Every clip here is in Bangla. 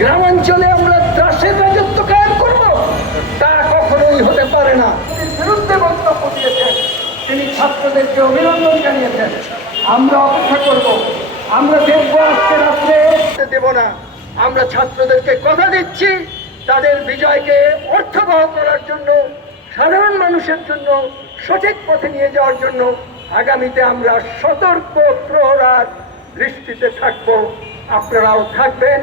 গ্রামাঞ্চলে আমরা ত্রাসের রাজত্ব কায়েম করব, তা কখনোই হতে পারে না। তিনি বিরুদ্ধে বক্তব্য দিয়েছেন, তিনি ছাত্রদেরকে অভিনন্দন জানিয়েছেন। আমরা অপেক্ষা করব, আমরা দেখব আজকে রাত্রে দেব না। আমরা ছাত্রদেরকে কথা দিচ্ছি, তাদের বিজয়কে অর্থবহ করার জন্য, সাধারণ মানুষের জন্য সঠিক পথে নিয়ে যাওয়ার জন্য আগামীতে আমরা সতর্ক প্রহরার দৃষ্টিতে থাকব। আপনারাও থাকবেন।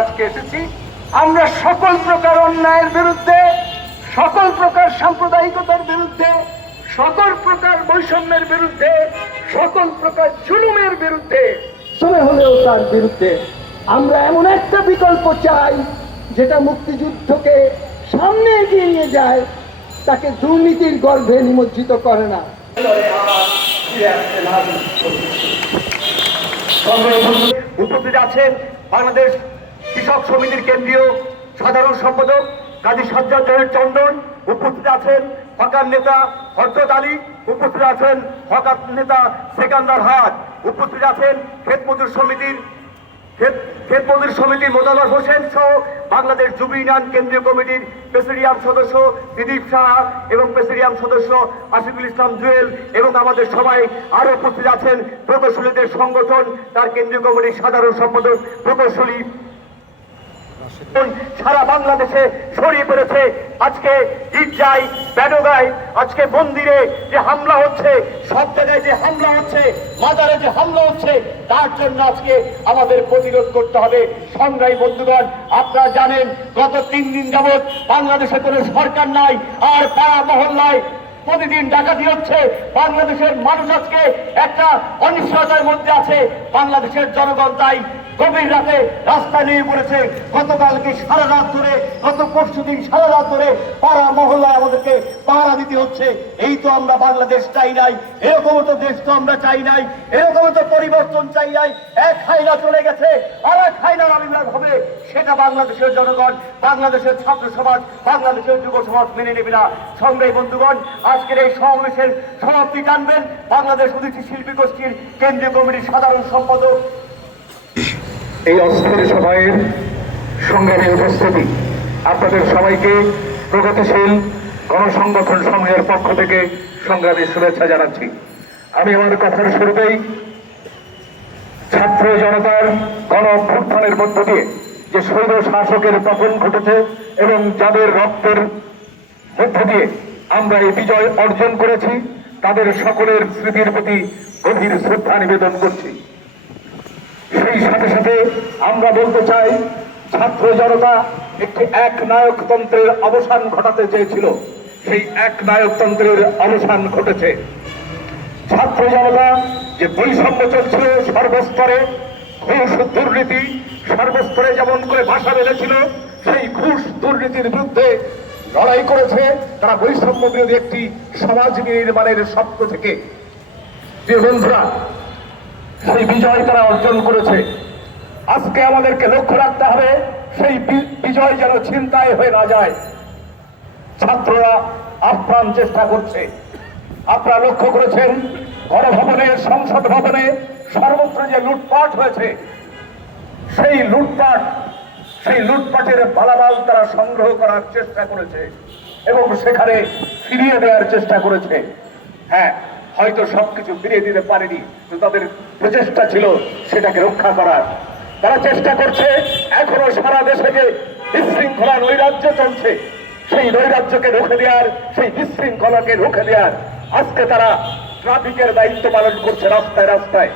আজকে এসেছি আমরা সকল প্রকার অন্যায়ের বিরুদ্ধে, সকল প্রকার সাম্প্রদায়িকতার বিরুদ্ধে, সকল প্রকার বৈষম্যের বিরুদ্ধে, সকল প্রকার জুলুমের বিরুদ্ধে, তবে হলেও তার বিরুদ্ধে আমরা এমন একটা বিকল্প চাই যেটা মুক্তিযুদ্ধকে সামনে এগিয়ে নিয়ে যায়, তাকে দুর্নীতির গর্ভে নিমজ্জিত করে না। উপস্থিত আছেন বাংলাদেশ কৃষক সমিতির কেন্দ্রীয় সাধারণ সম্পাদক কাজী সাজ্জাদ চন্দন, উপস্থিত আছেন হকার নেতা হযরত আলী, উপস্থিত আছেন হকার নেতা সেকান্দার হাট, উপস্থিত আছেন ক্ষেত মজুর সমিতির মোতালার হোসেন সহ বাংলাদেশ যুব ইউনিয়ন কেন্দ্রীয় কমিটির প্রেসিডিয়াম সদস্য দিলীপ সাহা এবং প্রেসিডিয়াম সদস্য আশিকুল ইসলাম জুয়েল এবং আমাদের সবাই আরো উপস্থিত আছেন প্রকৌশলীদের সংগঠন তার কেন্দ্রীয় কমিটির সাধারণ সম্পাদক প্রকৌশলী। সারা বাংলাদেশে ছড়িয়ে পড়েছে আজকে গির্জায়, বেডগায়, আজকে মন্দিরে যে হামলা হচ্ছে, সব জায়গায় যে হামলা হচ্ছে, মাজারে যে হামলা হচ্ছে, তার জন্য আজকে আমাদের প্রতিরোধ করতে হবে। সংগ্রামী বন্ধুগণ, আপনারা জানেন গত 3 দিন যাবৎ বাংলাদেশে কোনো সরকার নাই, আর পাড়া মহল্লায় প্রতিদিন ডাকাতি হচ্ছে। বাংলাদেশের মানুষ আজকে একটা অনিশ্চয়তার মধ্যে আছে। বাংলাদেশের জনগণ তাই গভীর রাতে রাস্তায় নেমে পড়েছে। গতকালকে সারা রাত ধরে, গত পরশুদিন সারা রাত ধরে পাড়া মহল্লায় আমাদেরকে পাহারা দিতে হচ্ছে। এই তো আমরা বাংলাদেশ চাই নাই, এরকম তো দেশ তো আমরা চাই নাই, এরকম তো পরিবর্তন চাই নাই। এক হাইনা চলে গেছে, আর এক হাইনার আবির্ভাব হবে, সেটা বাংলাদেশের জনগণ, বাংলাদেশের ছাত্র সমাজ, বাংলাদেশের যুব সমাজ মেনে নেবে না। সংগ্রামী বন্ধুগণ, আজকের এই সমাবেশের সমাপ্তি টানবেন বাংলাদেশ অতিথি শিল্পী গোষ্ঠীর কেন্দ্রীয় কমিটির সাধারণ সম্পাদক। এই অস্থির সভায়ের সংগ্রামী উপস্থিতি, আপনাদের সবাইকে প্রগতিশীল গণসংগঠন সমূহের পক্ষ থেকে সংগ্রামী শুভেচ্ছা জানাচ্ছি। আমি আমার কথার শুরুতেই ছাত্র জনতার গণ অভ্যুত্থানের মধ্য দিয়ে যে স্বৈর শাসকের পতন ঘটেছে এবং যাদের রক্তের মধ্য দিয়ে আমরা এই বিজয় অর্জন করেছি, তাদের সকলের স্মৃতির প্রতি গভীর শ্রদ্ধা নিবেদন করছি। সেই সাথে সাথে আমরা বলতে চাই, ছাত্র জনতা একটি একনায়কতন্ত্রের অবসান ঘটাতে চেয়েছিল, সেই একনায়কতন্ত্রের অবসান ঘটেছে। ছাত্র জনতা যে বৈষম্য চলছিল সর্বস্তরে, ঘুষ দুর্নীতি সর্বস্তরে যেমন করে বাসা বেঁধেছিল, সেই ঘুষ দুর্নীতির বিরুদ্ধে লড়াই করেছে তারা বৈষম্য বিরোধী একটি সমাজ নির্মাণের স্বপ্ন থেকে। প্রিয় বন্ধুরা, সেই বিজয় তারা অর্জন করেছে। আজকে আমাদেরকে লক্ষ্য রাখতে হবে সেই বিজয় যেন ছিনতাই হয়ে না যায়। ছাত্ররা আপ্রাণ চেষ্টা করছে। আপনারা লক্ষ্য করেছেন গণভবনে, সংসদ ভবনে সর্বত্র যে লুটপাট হয়েছে, সেই লুটপাটের বালামাল তারা সংগ্রহ করার চেষ্টা করেছে এবং সেখানে ফিরিয়ে দেওয়ার চেষ্টা করেছে। হ্যাঁ, হয়তো সবকিছু ফিরিয়ে দিতে পারেনি, কিন্তু তাদের প্রচেষ্টা ছিল সেটাকে রক্ষা করার। তারা চেষ্টা করছে এখনো সারা দেশে যে বিশৃঙ্খলা নৈরাজ্য চলছে, সেই নৈরাজ্যকে রুখে দেওয়ার, সেই বিশৃঙ্খলাকে রুখে দেওয়ার। আজকে তারা ট্রাফিকের দায়িত্ব পালন করছে রাস্তায় রাস্তায়।